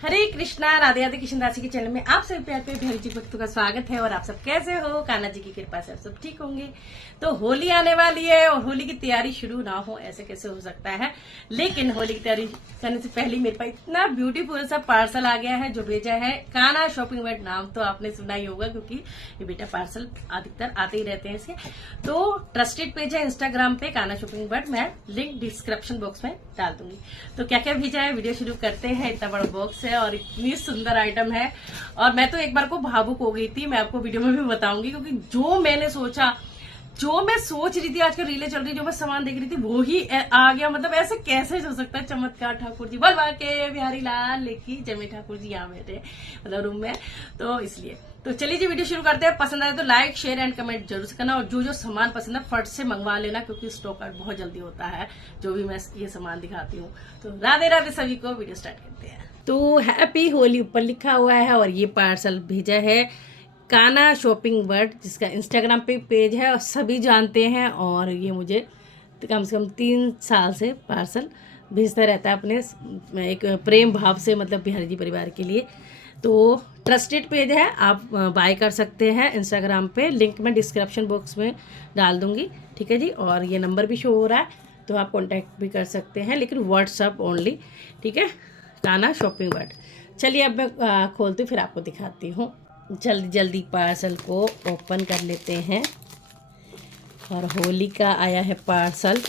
हरे कृष्णा, राधे राधे। कृष्ण राशि के चैनल में आप सभी प्यार पे बिहारी जी भक्तों का स्वागत है। और आप सब कैसे हो? कान्हा जी की कृपा से आप सब ठीक होंगे। तो होली आने वाली है और होली की तैयारी शुरू ना हो ऐसे कैसे हो सकता है। लेकिन होली की तैयारी करने से पहले मेरे पास इतना ब्यूटीफुल सा पार्सल आ गया है जो भेजा है कान्हा शॉपिंग वर्ल्ड। नाम तो आपने सुना ही होगा क्योंकि ये बेटा पार्सल अधिकतर आते ही रहते हैं इसके। तो ट्रस्टेड पेज है इंस्टाग्राम पे कान्हा शॉपिंग वर्ल्ड, मैं लिंक डिस्क्रिप्शन बॉक्स में डाल दूंगी। तो क्या क्या भेजा है वीडियो शुरू करते हैं। इतना बड़ा बॉक्स है और इतनी सुंदर आइटम है और मैं तो एक बार को भावुक हो गई थी। मैं आपको वीडियो में भी बताऊंगी क्योंकि जो मैंने सोचा, जो मैं सोच रही थी, आजकल रीलें चल रही, जो मैं सामान देख रही थी वो ही आ गया। मतलब ऐसे कैसे हो सकता है। चमत्कार ठाकुर जी बलवा के बिहारी लाल लेकी जमी ठाकुर जी यहाँ बैठे मतलब रूम में। तो इसलिए तो चलिए जी वीडियो शुरू करते हैं। पसंद आए तो लाइक शेयर एंड कमेंट जरूर से करना और जो जो सामान पसंद है फट से मंगवा लेना क्योंकि स्टॉक आउट बहुत जल्दी होता है जो भी मैं ये सामान दिखाती हूँ। तो राधे राधे सभी को, वीडियो स्टार्ट करते हैं। तो हैप्पी होली ऊपर लिखा हुआ है और ये पार्सल भेजा है कान्हा शॉपिंग वर्ल्ड, जिसका इंस्टाग्राम पे पेज है और सभी जानते हैं। और ये मुझे कम से कम 3 साल से पार्सल भेजता रहता है अपने एक प्रेम भाव से, मतलब बिहारी जी परिवार के लिए। तो ट्रस्टेड पेज है, आप बाय कर सकते हैं इंस्टाग्राम पे। लिंक मैं डिस्क्रिप्शन बॉक्स में डाल दूंगी, ठीक है जी। और ये नंबर भी शो हो रहा है तो आप कांटेक्ट भी कर सकते हैं, लेकिन व्हाट्सअप ओनली, ठीक है। Kanha shopping world. चलिए अब मैं खोलती हूँ फिर आपको दिखाती हूँ। जल्दी जल्दी पार्सल को ओपन कर लेते हैं। और होली का आया है पार्सल।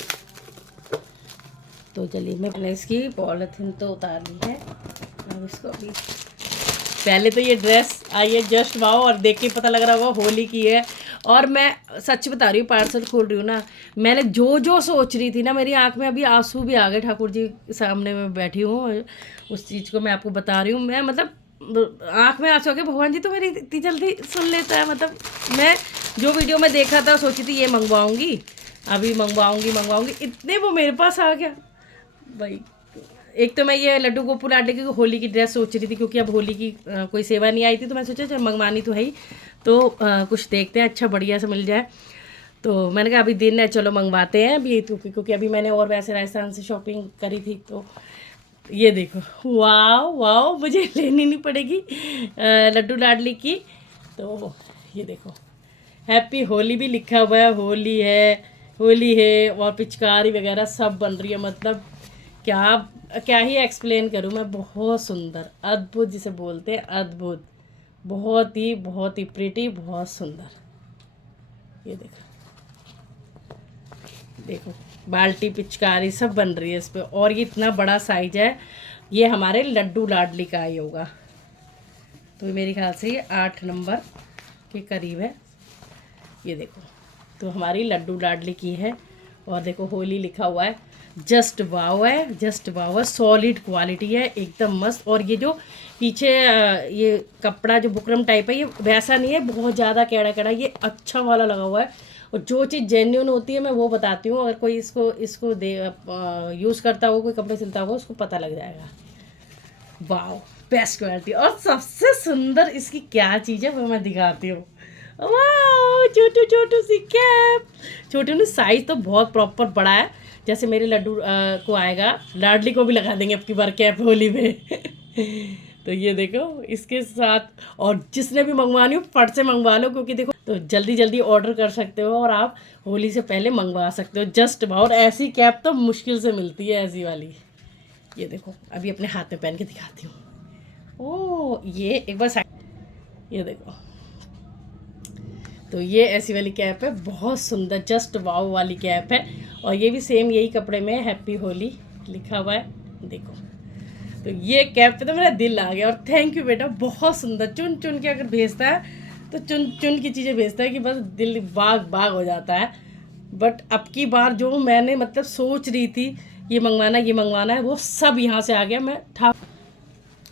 तो चलिए मैंने इसकी पॉलिथीन तो उतार ली है। अब इसको अभी पहले तो ये ड्रेस आई है जस्ट वाओ, और देख के पता लग रहा होगा होली की है। और मैं सच बता रही हूँ, पार्सल खोल रही हूँ ना, मैंने जो जो सोच रही थी ना, मेरी आंख में अभी आंसू भी आ गए। ठाकुर जी के सामने मैं बैठी हूँ, उस चीज़ को मैं आपको बता रही हूँ। मैं मतलब आंख में आंसू आ गए। भगवान जी तो मेरी इतनी जल्दी सुन लेता है। मतलब मैं जो वीडियो में देखा था सोची थी ये मंगवाऊँगी, अभी मंगवाऊँगी, इतने वो मेरे पास आ गया भाई। एक तो मैं ये लड्डू गोपाल लाडले की होली की ड्रेस सोच रही थी क्योंकि अब होली की कोई सेवा नहीं आई थी, तो मैं सोचा चल मंगवानी तो है ही, तो कुछ देखते हैं अच्छा बढ़िया से मिल जाए। तो मैंने कहा अभी दिन है, चलो मंगवाते हैं अभी, क्योंकि अभी मैंने और वैसे राजस्थान से शॉपिंग करी थी। तो ये देखो, वाह वाह, मुझे लेनी नहीं पड़ेगी लड्डू लाडली की। तो ये देखो हैप्पी होली भी लिखा हुआ है, होली है और पिचकारी वगैरह सब बन रही है। मतलब क्या क्या ही एक्सप्लेन करूँ मैं। बहुत सुंदर, अद्भुत जिसे बोलते हैं, अद्भुत, बहुत ही प्रिटी, बहुत सुंदर। ये देखो बाल्टी पिचकारी सब बन रही है इस पर। और ये इतना बड़ा साइज है, ये हमारे लड्डू लाडली का ही होगा। तो मेरे ख्याल से ये 8 नंबर के करीब है। ये देखो, तो हमारी लड्डू लाडली की है। और देखो होली लिखा हुआ है, जस्ट वाव है, सॉलिड क्वालिटी है, एकदम मस्त। और ये जो पीछे ये कपड़ा जो बुकरम टाइप है, ये वैसा नहीं है बहुत ज़्यादा कैड़ा कैड़ा, ये अच्छा वाला लगा हुआ है। और जो चीज़ जेन्युइन होती है मैं वो बताती हूँ। अगर कोई इसको दे यूज़ करता हो, कोई कपड़े सिलता हो, उसको पता लग जाएगा। वाह, बेस्ट क्वालिटी। और सबसे सुंदर इसकी क्या चीज़ है वो मैं दिखाती हूँ। वाह, छोटू सी कैप। छोटू ने साइज तो बहुत प्रॉपर बड़ा है, जैसे मेरे लड्डू को आएगा। लाडली को भी लगा देंगे अब की बार कैप होली में। तो ये देखो इसके साथ। और जिसने भी मंगवानी हो फट से मंगवा लो, क्योंकि देखो तो जल्दी जल्दी ऑर्डर कर सकते हो और आप होली से पहले मंगवा सकते हो जस्ट। और ऐसी कैप तो मुश्किल से मिलती है, ऐसी वाली। ये देखो अभी अपने हाथ में पहन के दिखाती हूँ। ओ ये एक बार ये देखो, तो ये ऐसी वाली कैप है, बहुत सुंदर, जस्ट वाव वाली कैप है। और ये भी सेम यही कपड़े में हैप्पी होली लिखा हुआ है, देखो। तो ये कैप पे तो मेरा दिल आ गया। और थैंक यू बेटा, बहुत सुंदर। चुन चुन के अगर भेजता है तो चुन चुन की चीज़ें भेजता है कि बस दिल बाग हो जाता है। बट अब की बार जो मैंने मतलब सोच रही थी ये मंगवाना है, वो सब यहाँ से आ गया। मैं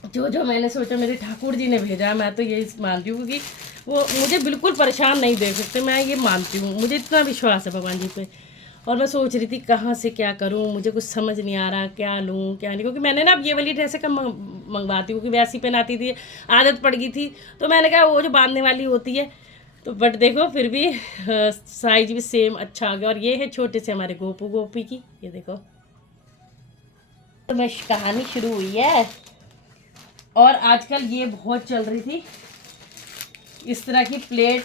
जो मैंने सोचा मेरे ठाकुर जी ने भेजा है, मैं तो यही मानती हूँ क्योंकि वो मुझे बिल्कुल परेशान नहीं देख सकते। मैं ये मानती हूँ, मुझे इतना विश्वास है भगवान जी पे। और मैं सोच रही थी कहाँ से क्या करूँ, मुझे कुछ समझ नहीं आ रहा क्या लूँ क्या नहीं, क्योंकि मैंने ना अब ये वाली ड्रेसें कम मंगवाती हूँ क्योंकि वैसी पहनाती थी, आदत पड़ गई थी। तो मैंने कहा वो जो बांधने वाली होती है। तो बट देखो फिर भी साइज भी सेम अच्छा आ गया। और ये है छोटे से हमारे गोपू गोपी की, ये देखो। तो मैं कहानी शुरू हुई है और आजकल ये बहुत चल रही थी इस तरह की प्लेट,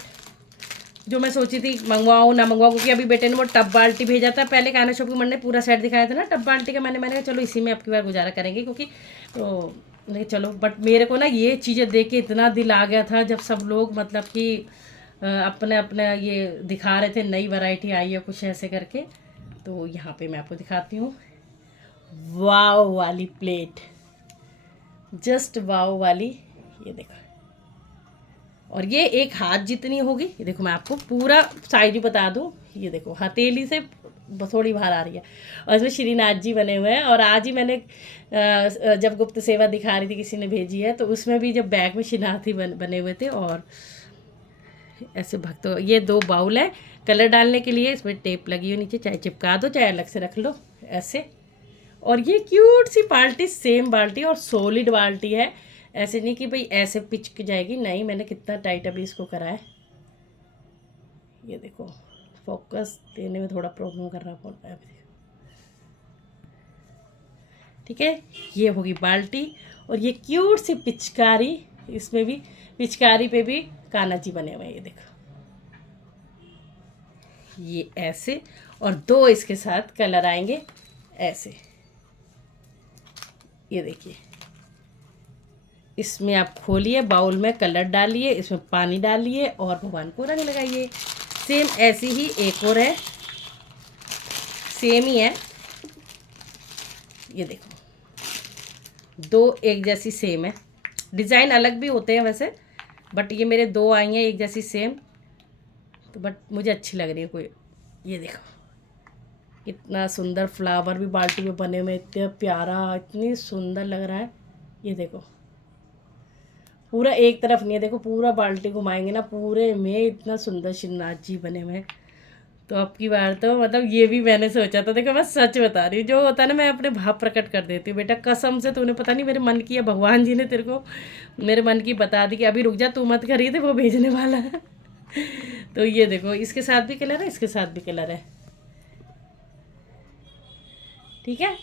जो मैं सोची थी मंगवाऊँ ना मंगवाऊँ, क्योंकि अभी बेटे ने वो टब बाल्टी भेजा था। पहले कान्हा शॉप की ने पूरा सेट दिखाया था ना टब बाल्टी का, मैंने कहा चलो इसी में अब की बार गुजारा करेंगे, क्योंकि तो नहीं चलो। बट मेरे को ना ये चीज़ें देख के इतना दिल आ गया था, जब सब लोग मतलब कि अपने अपने ये दिखा रहे थे नई वैरायटी आई है कुछ ऐसे करके। तो यहाँ पे मैं आपको दिखाती हूँ वाव वाली प्लेट, जस्ट वाव वाली, ये देखो। और ये एक हाथ जितनी होगी, ये देखो मैं आपको पूरा साइज बता दूँ, ये देखो हथेली से थोड़ी बाहर आ रही है। और इसमें श्रीनाथ जी बने हुए हैं। और आज ही मैंने जब गुप्त सेवा दिखा रही थी, किसी ने भेजी है, तो उसमें भी जब बैग में श्रीनाथ ही बने हुए थे। और ऐसे भक्तों, ये 2 बाउल है कलर डालने के लिए, इसमें टेप लगी हुई नीचे, चाहे चिपका दो चाहे अलग से रख लो ऐसे। और ये क्यूट सी बाल्टी, सेम बाल्टी और सॉलिड बाल्टी है, ऐसे नहीं कि भाई ऐसे पिचक जाएगी, नहीं। मैंने कितना टाइट अभी इसको करा है, ये देखो। फोकस देने में थोड़ा प्रॉब्लम कर रहा फोन है, ठीक है। ये होगी बाल्टी और ये क्यूट सी पिचकारी, इसमें भी पिचकारी पे भी कान्हा जी बने हुए हैं, ये देखो। ये ऐसे, और 2 इसके साथ कलर आएंगे ऐसे, ये देखिए। इसमें आप खोलिए, बाउल में कलर डालिए, इसमें पानी डालिए और भगवान को रंग लगाइए। सेम ऐसी ही एक और है, सेम ही है, ये देखो। 2 एक जैसी सेम है, डिज़ाइन अलग भी होते हैं वैसे, बट ये मेरे 2 आई हैं एक जैसी सेम, तो बट मुझे अच्छी लग रही है कोई। ये देखो इतना सुंदर फ्लावर भी बाल्टी में बने हुए, इतना प्यारा, इतनी सुंदर लग रहा है। ये देखो पूरा एक तरफ नहीं है, देखो पूरा बाल्टी घुमाएंगे ना, पूरे में इतना सुंदर श्रीनाथ जी बने हुए हैं। तो अब की बार तो मतलब ये भी मैंने सोचा था, देखो मैं सच बता रही हूँ, जो होता है ना मैं अपने भाव प्रकट कर देती हूँ। बेटा कसम से तूने पता नहीं मेरे मन की, या भगवान जी ने तेरे को मेरे मन की बता दी कि अभी रुक जा, तू मत खरीदे, वो भेजने वाला है। तो ये देखो इसके साथ भी कलर है, इसके साथ भी कलर है, ठीक है।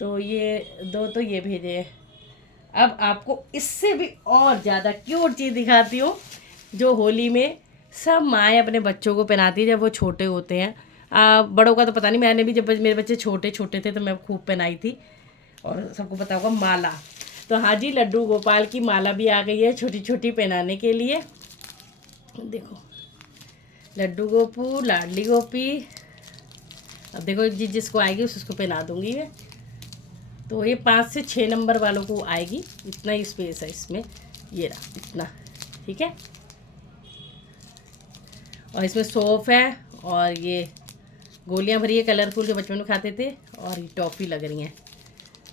तो ये 2 तो ये भेजे हैं। अब आपको इससे भी और ज़्यादा क्यूट चीज़ दिखाती हूँ, जो होली में सब माएँ अपने बच्चों को पहनाती है जब वो छोटे होते हैं। बड़ों का तो पता नहीं, मैंने भी जब मेरे बच्चे छोटे छोटे थे तो मैं खूब पहनाई थी, और सबको पता होगा माला। तो हाँ जी, लड्डू गोपाल की माला भी आ गई है छोटी छोटी पहनाने के लिए। देखो लड्डू गोपू, लाडली गोपी, अब देखो जिसको आएगी उसको पहना दूंगी मैं। तो ये 5 से 6 नंबर वालों को आएगी, इतना ही स्पेस है इसमें, ये रहा इतना, ठीक है। और इसमें सौंफ है, और ये गोलियां भरी है कलरफुल, जो बचपन में खाते थे, और ये टॉफ़ी लग रही हैं,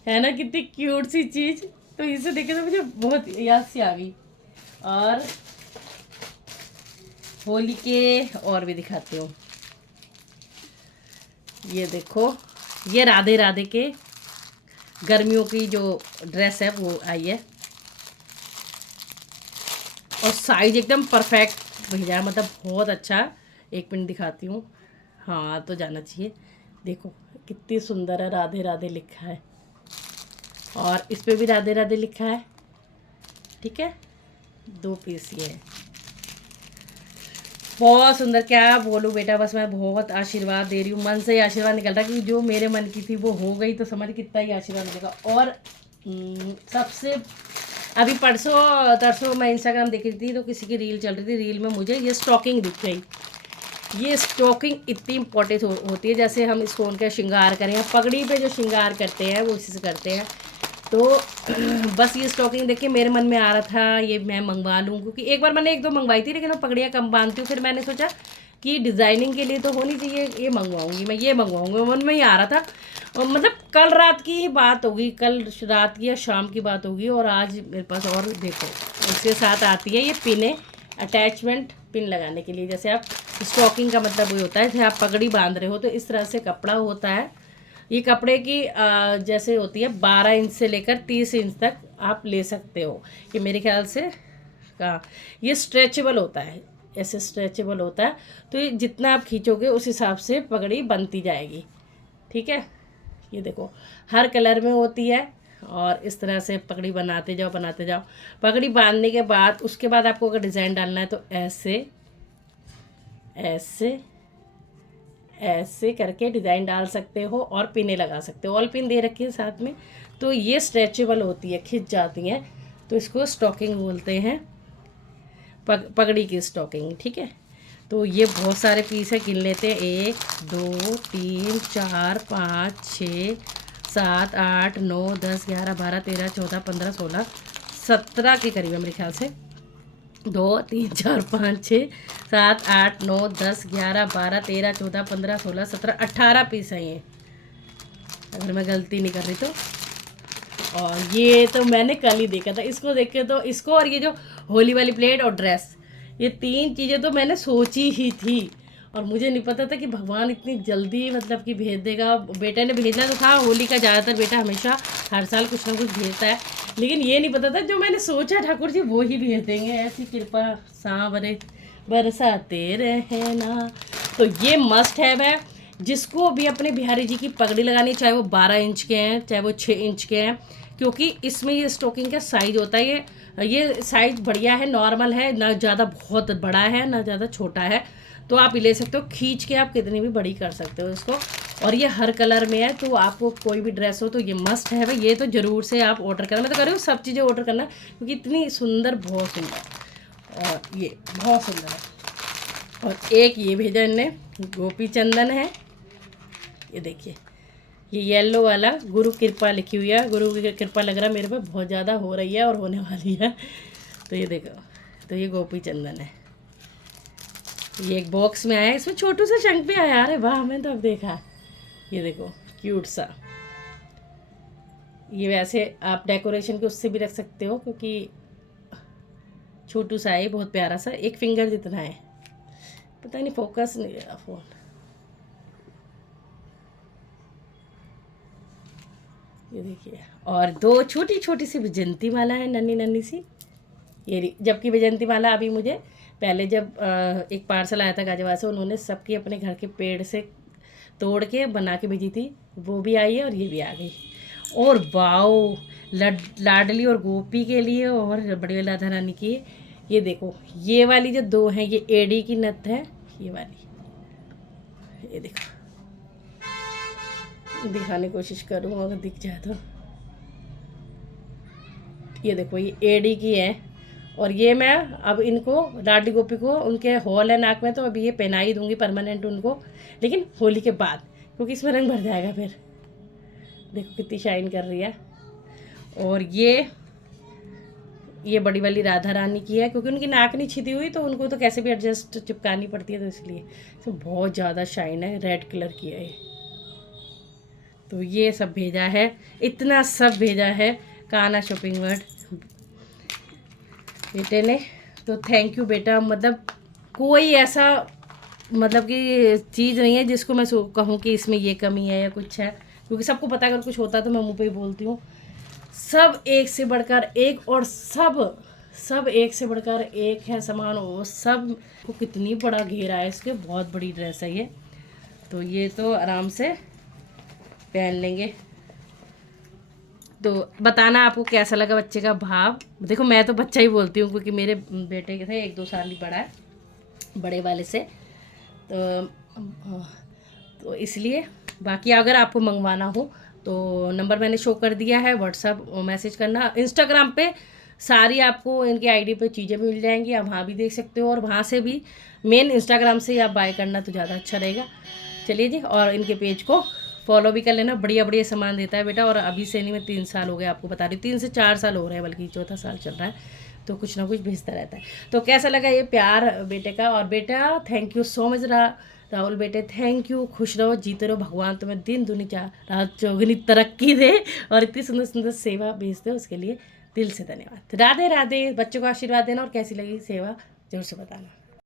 है ना कितनी क्यूट सी चीज़। तो इसे देखे तो मुझे बहुत याद सी आ गई। और होली के और भी दिखाती हूँ, ये देखो ये राधे राधे के गर्मियों की जो ड्रेस है वो आई है, और साइज एकदम परफेक्ट भेजा है, मतलब बहुत अच्छा। एक मिनट दिखाती हूँ, हाँ तो जाना चाहिए। देखो कितनी सुंदर है, राधे राधे लिखा है, और इस पे भी राधे राधे लिखा है, ठीक है। 2 पीस ये है, बहुत सुंदर, क्या बोलूँ बेटा, बस मैं बहुत आशीर्वाद दे रही हूँ, मन से ही आशीर्वाद निकल रहा है कि जो मेरे मन की थी वो हो गई, तो समझ कितना ही आशीर्वाद मिलेगा। और सबसे अभी परसों तरसों मैं इंस्टाग्राम देख रही थी, तो किसी की रील चल रही थी, रील में मुझे ये स्टॉकिंग दिख गई। ये स्टॉकिंग इतनी इंपॉर्टेंट होती है, जैसे हम स्टोन का श्रृंगार करें, पगड़ी पे जो श्रृंगार करते हैं वो इसी से करते हैं। तो बस ये स्टॉकिंग देख के मेरे मन में आ रहा था ये मैं मंगवा लूँ, क्योंकि एक बार मैंने 1-2 मंगवाई थी, लेकिन वो पगड़ियाँ कम बांधती हूँ। फिर मैंने सोचा कि डिज़ाइनिंग के लिए तो होनी चाहिए, ये मंगवाऊँगी मैं, ये मंगवाऊँगी, मन में ही आ रहा था। और मतलब कल रात की ही बात होगी, कल रात की या शाम की बात होगी, और आज मेरे पास। और देखो उसके साथ आती है ये पिने, अटैचमेंट पिन लगाने के लिए। जैसे आप स्टॉकिंग का मतलब वही होता है, जैसे आप पगड़ी बांध रहे हो तो इस तरह से कपड़ा होता है। ये कपड़े की जैसे होती है 12 इंच से लेकर 30 इंच तक आप ले सकते हो। ये मेरे ख्याल से ये स्ट्रेचेबल होता है, ऐसे स्ट्रेचेबल होता है, तो ये जितना आप खींचोगे उस हिसाब से पगड़ी बनती जाएगी, ठीक है। ये देखो हर कलर में होती है, और इस तरह से पगड़ी बनाते जाओ। पगड़ी बांधने के बाद उसके बाद आपको अगर डिज़ाइन डालना है तो ऐसे ऐसे ऐसे करके डिज़ाइन डाल सकते हो और पिने लगा सकते हो। ऑल पिन दे रखी है साथ में, तो ये स्ट्रेचेबल होती है, खिंच जाती हैं, तो इसको स्टॉकिंग बोलते हैं, पगड़ी की स्टॉकिंग। ठीक है, तो ये बहुत सारे पीस है, गिन लेते हैं। 1 2 3 4 5 6 7 8 9 10 11 12 13 14 15 16 17 के करीब है मेरे ख्याल से। 2 3 4 5 6 7 8 9 10 11 12 13 14 15 16 17 18 पीस हैं ये, अगर मैं गलती नहीं कर रही तो। और ये तो मैंने कल ही देखा था, इसको देख के तो इसको और ये जो होली वाली प्लेट और ड्रेस, ये 3 चीज़ें तो मैंने सोची ही थी, और मुझे नहीं पता था कि भगवान इतनी जल्दी मतलब कि भेज देगा। बेटे ने भेजना तो था, होली का ज़्यादातर बेटा हमेशा हर साल कुछ ना कुछ भेजता है, लेकिन ये नहीं पता था जो मैंने सोचा ठाकुर जी वो ही भेज देंगे। ऐसी कृपा सांवरे बरसाते रहे ना। तो ये मस्ट है जिसको भी अपने बिहारी जी की पगड़ी लगानी, चाहे वो 12 इंच के हैं चाहे वो 6 इंच के हैं, क्योंकि इसमें ये स्टोकिंग का साइज होता है, ये साइज बढ़िया है, नॉर्मल है, ना ज़्यादा बहुत बड़ा है ना ज़्यादा छोटा है, तो आप ले सकते हो, खींच के आप कितनी भी बड़ी कर सकते हो इसको। और ये हर कलर में है, तो आपको कोई भी ड्रेस हो तो ये मस्ट है भाई, ये तो ज़रूर से आप ऑर्डर करना। मैं तो कर रही हूँ सब चीज़ें ऑर्डर करना, क्योंकि इतनी सुंदर, बहुत सुंदर, और ये बहुत सुंदर है। और एक ये भेजा इनने, गोपी चंदन है, ये देखिए, ये येलो वाला गुरु कृपा लिखी हुई है, गुरु की कृपा लग रहा है मेरे पे बहुत ज़्यादा हो रही है और होने वाली है। तो ये देखो, तो ये गोपी चंदन है, ये एक बॉक्स में आया है, इसमें छोटू सा शंख भी आया। अरे वाह, मैं तो अब देखा। ये देखो क्यूट सा, ये वैसे आप डेकोरेशन के उससे भी रख सकते हो, क्योंकि छोटू सा है, बहुत प्यारा सा, 1 फिंगर जितना है, पता नहीं फोकस नहीं रहा फोन। ये देखिए, और 2 छोटी छोटी सी विजंती माला है, नन्ही नन्ही सी, ये जबकि विजंती माला अभी मुझे पहले जब एक पार्सल आया था गाजियाबाद से, उन्होंने सबकी अपने घर के पेड़ से तोड़ के बना के भेजी थी, वो भी आई है और ये भी आ गई। और वाओ, लाडली और गोपी के लिए और बड़ी राधा रानी की, ये देखो, ये वाली जो 2 हैं, ये एडी की नथ है, ये वाली, ये देखो, दिखाने की कोशिश करूँगा अगर दिख जाए तो। ये देखो, ये एडी की है, और ये मैं अब इनको लाडली गोपी को, उनके हॉल है नाक में, तो अभी ये पहना ही दूंगी परमानेंट उनको, लेकिन होली के बाद, क्योंकि इसमें रंग भर जाएगा फिर। देखो कितनी शाइन कर रही है। और ये बड़ी वाली राधा रानी की है, क्योंकि उनकी नाक नहीं छिदी हुई, तो उनको तो कैसे भी एडजस्ट चिपकानी पड़ती है, तो इसलिए इसमें बहुत ज़्यादा शाइन है, रेड कलर की है ये। तो ये सब भेजा है, इतना सब भेजा है कान्हा शॉपिंग वर्ल्ड बेटे ने। तो थैंक यू बेटा, मतलब कोई ऐसा मतलब कि चीज़ नहीं है जिसको मैं कहूँ कि इसमें ये कमी है या कुछ है, क्योंकि सबको पता अगर कुछ होता है तो मैं मुँह पे ही बोलती हूँ। सब एक से बढ़कर एक, और सब एक से बढ़कर एक है सामान, वो सब को कितनी बड़ा घेरा है इसके, बहुत बड़ी ड्रेस है ये। तो ये तो आराम से पहन लेंगे। तो बताना आपको कैसा लगा बच्चे का भाव। देखो मैं तो बच्चा ही बोलती हूँ, क्योंकि मेरे बेटे के थे 1-2 साल ही बड़ा है बड़े वाले से, तो इसलिए। बाकी अगर आपको मंगवाना हो तो नंबर मैंने शो कर दिया है, व्हाट्सअप मैसेज करना। इंस्टाग्राम पे सारी आपको इनके आईडी पे चीज़ें भी मिल जाएंगी, आप वहाँ भी देख सकते हो, और वहाँ से भी मेन इंस्टाग्राम से ही आप बाय करना तो ज़्यादा अच्छा रहेगा। चलिए जी, और इनके पेज को फॉलो भी कर लेना, बढ़िया बढ़िया सामान देता है बेटा। और अभी से नहीं, मैं 3 साल हो गए आपको बता रही हूँ, 3 से 4 साल हो रहे हैं, बल्कि 4था साल चल रहा है, तो कुछ ना कुछ भेजता रहता है। तो कैसा लगा ये प्यार बेटे का। और बेटा thank you so much Rahul बेटे, थैंक यू, खुश रहो, जीते रहो, भगवान तुम्हें दिन दुनी रात चौगुनी तरक्की दे, और इतनी सुंदर सुंदर सेवा भेजते हो, उसके लिए दिल से धन्यवाद। राधे राधे। बच्चों को आशीर्वाद देना, और कैसी लगी सेवा जरूर से बताना।